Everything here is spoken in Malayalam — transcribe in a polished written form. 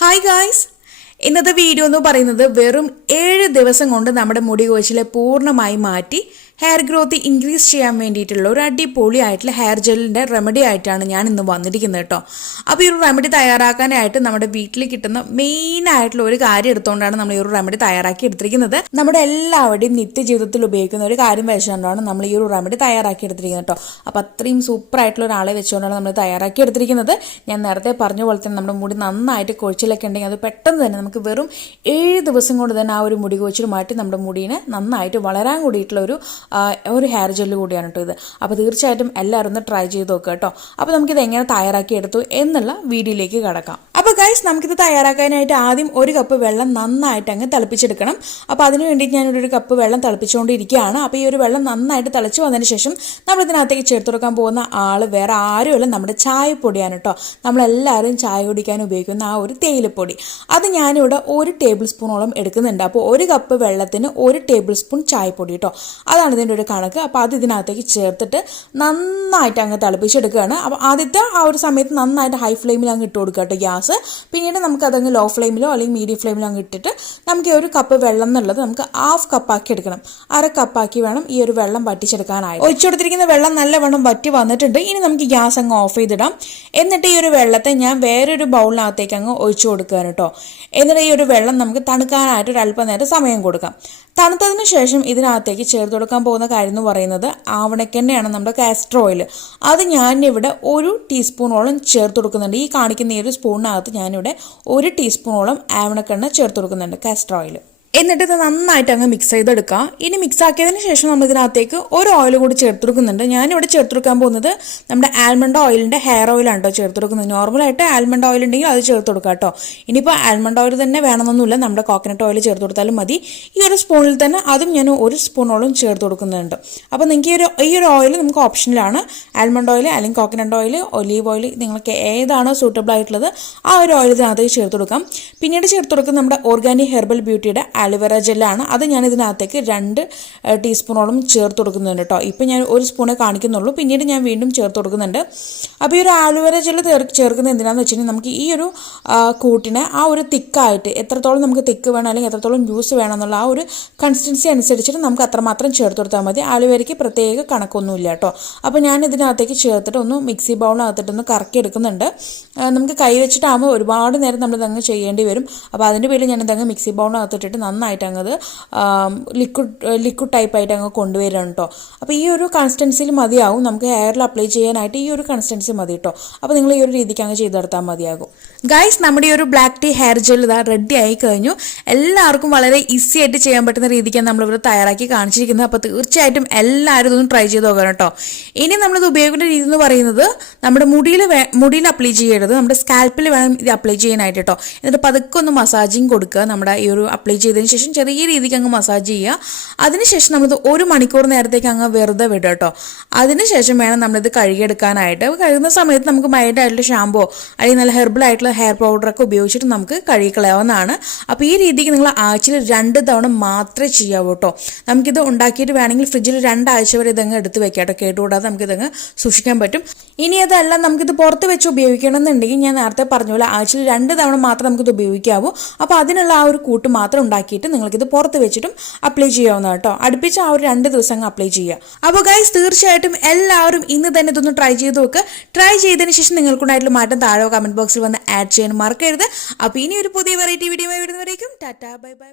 ഹായ് ഗായ്സ്, ഇന്നത്തെ വീഡിയോ എന്ന് പറയുന്നത് വെറും 7 ദിവസം കൊണ്ട് നമ്മുടെ മുടി കൊഴിച്ചിലെ പൂർണ്ണമായി മാറ്റി ഹെയർ ഗ്രോത്ത് ഇൻക്രീസ് ചെയ്യാൻ വേണ്ടിയിട്ടുള്ള ഒരു അടിപൊളിയായിട്ടുള്ള ഹെയർ ജെല്ലിൻ്റെ റെമഡി ആയിട്ടാണ് ഞാൻ ഇന്ന് വന്നിരിക്കുന്നത് കേട്ടോ. അപ്പോൾ ഈ ഒരു റെമഡി തയ്യാറാക്കാനായിട്ട് നമ്മുടെ വീട്ടിൽ കിട്ടുന്ന മെയിൻ ആയിട്ടുള്ള ഒരു കാര്യം എടുത്തുകൊണ്ടാണ് നമ്മൾ ഈ ഒരു റെമഡി തയ്യാറാക്കി എടുത്തിരിക്കുന്നത്. നമ്മുടെ എല്ലാവരുടെയും നിത്യജീവിതത്തിൽ ഉപയോഗിക്കുന്ന ഒരു കാര്യം വെച്ചുകൊണ്ടാണ് നമ്മൾ ഈ ഒരു റെമഡി തയ്യാറാക്കി എടുത്തിരിക്കുന്നത് കേട്ടോ. അപ്പോൾ അത്രയും സൂപ്പർ ആയിട്ടുള്ള ഒരാളെ വെച്ചുകൊണ്ടാണ് നമ്മൾ തയ്യാറാക്കി എടുത്തിരിക്കുന്നത്. ഞാൻ നേരത്തെ പറഞ്ഞ പോലെ തന്നെ നമ്മുടെ മുടി നന്നായിട്ട് കൊഴിച്ചിലൊക്കെ ഉണ്ടെങ്കിൽ അത് പെട്ടെന്ന് തന്നെ നമുക്ക് വെറും 7 ദിവസം കൊണ്ട് തന്നെ ആ ഒരു മുടി കൊഴിച്ചിൽ മാറ്റി നമ്മുടെ മുടിനെ നന്നായിട്ട് വളരാൻ കൂടിയിട്ടുള്ള ഒരു ഹെയർ ജെല്ല് കൂടിയാണ് കേട്ടോ ഇത്. അപ്പോൾ തീർച്ചയായിട്ടും എല്ലാവരും ഒന്ന് ട്രൈ ചെയ്ത് നോക്കുക കേട്ടോ. അപ്പോൾ നമുക്കിത് എങ്ങനെ തയ്യാറാക്കി എടുത്തു എന്നുള്ള വീഡിയോയിലേക്ക് കടക്കാം. അപ്പോൾ ഗൈസ്, നമുക്കിത് തയ്യാറാക്കാനായിട്ട് ആദ്യം 1 കപ്പ് വെള്ളം നന്നായിട്ട് അങ്ങ് തിളപ്പിച്ചെടുക്കണം. അപ്പോൾ അതിന് വേണ്ടിയിട്ട് ഞാനിവിടെ 1 കപ്പ് വെള്ളം തിളപ്പിച്ചുകൊണ്ടിരിക്കുകയാണ്. അപ്പോൾ ഈ ഒരു വെള്ളം നന്നായിട്ട് തിളച്ച് വന്നതിന് ശേഷം നമ്മൾ ഇതിനകത്തേക്ക് ചേർത്ത് കൊടുക്കാൻ പോകുന്ന ആൾ വേറെ ആരുമല്ല, നമ്മുടെ ചായപ്പൊടിയാണ് കേട്ടോ. നമ്മളെല്ലാവരും ചായ കുടിക്കാൻ ഉപയോഗിക്കുന്ന ആ ഒരു തേയിലപ്പൊടി, അത് ഞാനിവിടെ 1 ടേബിൾ സ്പൂണോളം എടുക്കുന്നുണ്ട്. അപ്പോൾ 1 കപ്പ് വെള്ളത്തിന് 1 ടേബിൾ സ്പൂൺ ചായപ്പൊടി കേട്ടോ, അതാണ് ഇതിൻ്റെ ഒരു കണക്ക്. അപ്പോൾ അത് ഇതിനകത്തേക്ക് ചേർത്തിട്ട് നന്നായിട്ട് അങ്ങ് തിളപ്പിച്ചെടുക്കുകയാണ്. അപ്പോൾ ആദ്യത്തെ ആ ഒരു സമയത്ത് നന്നായിട്ട് ഹൈ ഫ്ലെയിമിൽ അങ്ങ് ഇട്ട് കൊടുക്കുക കേട്ടോ ഗ്യാസ്. പിന്നീട് നമുക്ക് അതങ്ങ് ലോ ഫ്ലെയിമിലോ അല്ലെങ്കിൽ മീഡിയം ഫ്ലെയിമിലോ അങ്ങ് ഇട്ടിട്ട് നമുക്ക് ഈ 1 കപ്പ് വെള്ളം എന്നുള്ളത് നമുക്ക് 1/2 കപ്പാക്കി എടുക്കണം. 1/2 കപ്പാക്കി വേണം ഈ ഒരു വെള്ളം വറ്റിച്ചെടുക്കാനായിട്ട്. ഒഴിച്ചു കൊടുത്തിരിക്കുന്ന വെള്ളം നല്ലവണ്ണം വറ്റി വന്നിട്ടുണ്ട്. ഇനി നമുക്ക് ഗ്യാസ് അങ്ങ് ഓഫ് ചെയ്തിടാം. എന്നിട്ട് ഈ ഒരു വെള്ളത്തെ ഞാൻ വേറൊരു ബൗളിനകത്തേക്ക് അങ്ങ് ഒഴിച്ചു കൊടുക്കുകയാണ് കേട്ടോ. എന്നിട്ട് ഈ ഒരു വെള്ളം നമുക്ക് തണുക്കാനായിട്ട് ഒരു അല്പം നേരം സമയം കൊടുക്കാം. തണുത്തതിന് ശേഷം ഇതിനകത്തേക്ക് ചേർത്ത് കൊടുക്കാൻ പോകുന്ന കാര്യം എന്ന് പറയുന്നത് ആവണക്കെണ്ണയാണ്, നമ്മുടെ കാസ്റ്റർ ഓയിൽ. അത് ഞാനിവിടെ 1 ടീസ്പൂണോളം ചേർത്ത് കൊടുക്കുന്നുണ്ട്. ഈ കാണിക്കുന്ന ഈ ഒരു സ്പൂണിനകത്ത് ഞാനിവിടെ 1 ടീസ്പൂണോളം ആവണക്കെണ്ണ ചേർത്ത് കൊടുക്കുന്നുണ്ട്, കാസ്റ്റർ ഓയിൽ. എന്നിട്ട് ഇത് നന്നായിട്ട് അങ്ങ് മിക്സ് ചെയ്തെടുക്കുക. ഇനി മിക്സ് ആക്കിയതിന് ശേഷം നമ്മൾ ഇതിനകത്തേക്ക് ഒരു ഓയിൽ കൂടി ചേർത്ത് കൊടുക്കുന്നുണ്ട്. ഞാനിവിടെ ചേർത്ത് കൊടുക്കാൻ പോകുന്നത് നമ്മുടെ ആൽമണ്ട് ഓയിലിൻ്റെ ഹെയർ ഓയിലാണ് കേട്ടോ ചേർത്ത് കൊടുക്കുന്നത്. നോർമലായിട്ട് ആൽമണ്ട് ഓയിൽ ഉണ്ടെങ്കിൽ അത് ചേർത്ത് കൊടുക്കുക കേട്ടോ. ഇനിയിപ്പോൾ ആൽമണ്ട് ഓയിൽ തന്നെ വേണമെന്നൊന്നുമില്ല, നമ്മുടെ കോക്കനട്ട് ഓയിൽ ചേർത്ത് കൊടുത്താലും മതി. ഈ ഒരു സ്പൂണിൽ തന്നെ അതും ഞാൻ 1 സ്പൂണോളം ചേർത്ത് കൊടുക്കുന്നുണ്ട്. അപ്പോൾ നിങ്ങൾക്ക് ഈ ഒരു ഓയിൽ നമുക്ക് ഓപ്ഷനിലാണ്. ആൽമണ്ട് ഓയിൽ അല്ലെങ്കിൽ കോക്കനട്ട് ഓയിൽ, ഒലീവ് ഓയിൽ, നിങ്ങൾക്ക് ഏതാണോ സൂട്ടബിൾ ആയിട്ടുള്ളത് ആ ഒരു ഓയിൽ ഇതിനകത്തേക്ക് ചേർത്ത് കൊടുക്കാം. പിന്നീട് ചേർത്ത് കൊടുക്കുന്നത് നമ്മുടെ ഓർഗാനിക് ഹെർബൽ ബ്യൂട്ടിയുടെ ആലോവേറ ജെല്ലാണ്. അത് ഞാൻ ഇതിനകത്തേക്ക് 2 ടീസ്പൂണോളം ചേർത്ത് കൊടുക്കുന്നുണ്ട് കേട്ടോ. ഇപ്പം ഞാൻ 1 സ്പൂണേ കാണിക്കുന്നുള്ളൂ, പിന്നീട് ഞാൻ വീണ്ടും ചേർത്ത് കൊടുക്കുന്നുണ്ട്. അപ്പോൾ ഈ ഒരു ആലോവേറ ജെല്ല് ചേർക്കുന്നത് എന്തിനാണെന്ന് വെച്ച് കഴിഞ്ഞാൽ നമുക്ക് ഈ ഒരു കൂട്ടിനെ ആ ഒരു തിക്കായിട്ട് എത്രത്തോളം നമുക്ക് തിക്ക് വേണം അല്ലെങ്കിൽ എത്രത്തോളം ജ്യൂസ് വേണം എന്നുള്ള ആ ഒരു കൺസിസ്റ്റൻസി അനുസരിച്ചിട്ട് നമുക്ക് അത്രമാത്രം ചേർത്ത് കൊടുത്താൽ മതി. ആലോവേരയ്ക്ക് പ്രത്യേക കണക്കൊന്നുമില്ല കേട്ടോ. അപ്പോൾ ഞാൻ ഇതിനകത്തേക്ക് ചേർത്തിട്ട് ഒന്ന് മിക്സി ബൗളിനകത്തിട്ടൊന്ന് കറക്കി എടുക്കുന്നുണ്ട്. നമുക്ക് കൈ വെച്ചിട്ടാകുമ്പോൾ ഒരുപാട് നേരം നമ്മളിതങ്ങ് ചെയ്യേണ്ടി വരും. അപ്പോൾ അതിൻ്റെ പേരിൽ ഞാനിതങ്ങ് മിക്സി ബൗളിനകത്തിട്ടിട്ട് നന്നായിട്ട് അങ്ങ് ലിക്വിഡ് ടൈപ്പായിട്ട് അങ്ങ് കൊണ്ടുവരണം കേട്ടോ. അപ്പോൾ ഈ ഒരു കൺസിസ്റ്റൻസിയിൽ മതിയാവും, നമുക്ക് ഹെയറിൽ അപ്ലൈ ചെയ്യാനായിട്ട് ഈ ഒരു കൺസിസ്റ്റൻസി മതി കേട്ടോ. അപ്പോൾ നിങ്ങൾ ഈ ഒരു രീതിക്ക് അങ്ങ് ചെയ്തെടുത്താൽ മതിയാകും. ഗൈസ്, നമ്മുടെ ഈ ഒരു ബ്ലാക്ക് ടീ ഹെയർ ജെൽ ഇതാ റെഡി ആയി കഴിഞ്ഞു. എല്ലാവർക്കും വളരെ ഈസി ആയിട്ട് ചെയ്യാൻ പറ്റുന്ന രീതിക്കാണ് നമ്മളിവിടെ തയ്യാറാക്കി കാണിച്ചിരിക്കുന്നത്. അപ്പോൾ തീർച്ചയായിട്ടും എല്ലാവരും ഇതൊന്നും ട്രൈ ചെയ്ത് നോക്കണം കേട്ടോ. ഇനി നമ്മളിത് ഉപയോഗിക്കേണ്ട രീതി എന്ന് പറയുന്നത് നമ്മുടെ മുടിയിൽ അപ്ലൈ ചെയ്യരുത്, നമ്മുടെ സ്കാൽപ്പിൽ വേണം ഇത് അപ്ലൈ ചെയ്യാനായിട്ട് കേട്ടോ. എന്നിട്ട് പതുക്കെ ഒന്ന് മസാജിങ് കൊടുക്കുക. നമ്മുടെ ഈ ഒരു അപ്ലൈ ചെയ്തതിന് ശേഷം ചെറിയ രീതിക്ക് അങ്ങ് മസാജ് ചെയ്യുക. അതിനുശേഷം നമ്മളിത് 1 മണിക്കൂർ നേരത്തേക്ക് അങ്ങ് വെറുതെ വിടുക കേട്ടോ. അതിനുശേഷം വേണം നമ്മളിത് കഴുകിയെടുക്കാനായിട്ട്. കഴുകുന്ന സമയത്ത് നമുക്ക് മൈൽഡായിട്ടുള്ള ഷാമ്പോ അല്ലെങ്കിൽ നല്ല ഹെർബൽ ആയിട്ടുള്ള ഹെയർ പൗഡറൊക്കെ ഉപയോഗിച്ചിട്ട് നമുക്ക് കഴുകിക്കളയാവുന്നതാണ്. അപ്പോൾ ഈ രീതിക്ക് നിങ്ങൾ ആഴ്ചയിൽ 2 തവണ മാത്രമേ ചെയ്യാവൂ കേട്ടോ. നമുക്കിത് ഉണ്ടാക്കിയിട്ട് വേണമെങ്കിൽ ഫ്രിഡ്ജിൽ 2 ആഴ്ച വരെ ഇതങ്ങ് എടുത്ത് വെക്കാം കേട്ടോ. കേട്ടുകൂടാതെ നമുക്കിതങ്ങ് സൂക്ഷിക്കാൻ പറ്റും. ഇനി അതല്ല നമുക്കിത് പുറത്ത് വെച്ച് ഉപയോഗിക്കണമെന്നുണ്ടെങ്കിൽ ഞാൻ നേരത്തെ പറഞ്ഞ പോലെ ആഴ്ചയിൽ 2 തവണ മാത്രം നമുക്കിത് ഉപയോഗിക്കാവൂ. അപ്പോൾ അതിനുള്ള ആ ഒരു കൂട്ട് മാത്രം ഉണ്ടാക്കിയിട്ട് നിങ്ങൾക്കിത് പുറത്ത് വെച്ചിട്ടും അപ്ലൈ ചെയ്യാവുന്ന കേട്ടോ. അടുപ്പിച്ച് ആ ഒരു 2 ദിവസം അങ്ങ് അപ്ലൈ ചെയ്യുക. അപ്പോൾ ഗൈസ്, തീർച്ചയായിട്ടും എല്ലാവരും ഇന്ന് തന്നെ ഇതൊന്ന് ട്രൈ ചെയ്ത് നോക്കുക. ട്രൈ ചെയ്തതിന് ശേഷം നിങ്ങൾക്കുണ്ടായിട്ടുള്ള മാറ്റം താഴെ കമന്റ് ബോക്സിൽ വന്ന് ആഡ് ചെയ്യാൻ മറക്കരുത്. അപ്പോൾ ഇനി ഒരു പുതിയ വെറൈറ്റി വീഡിയോ വരുന്നവരേക്കും ടാറ്റാ ബൈ ബൈ.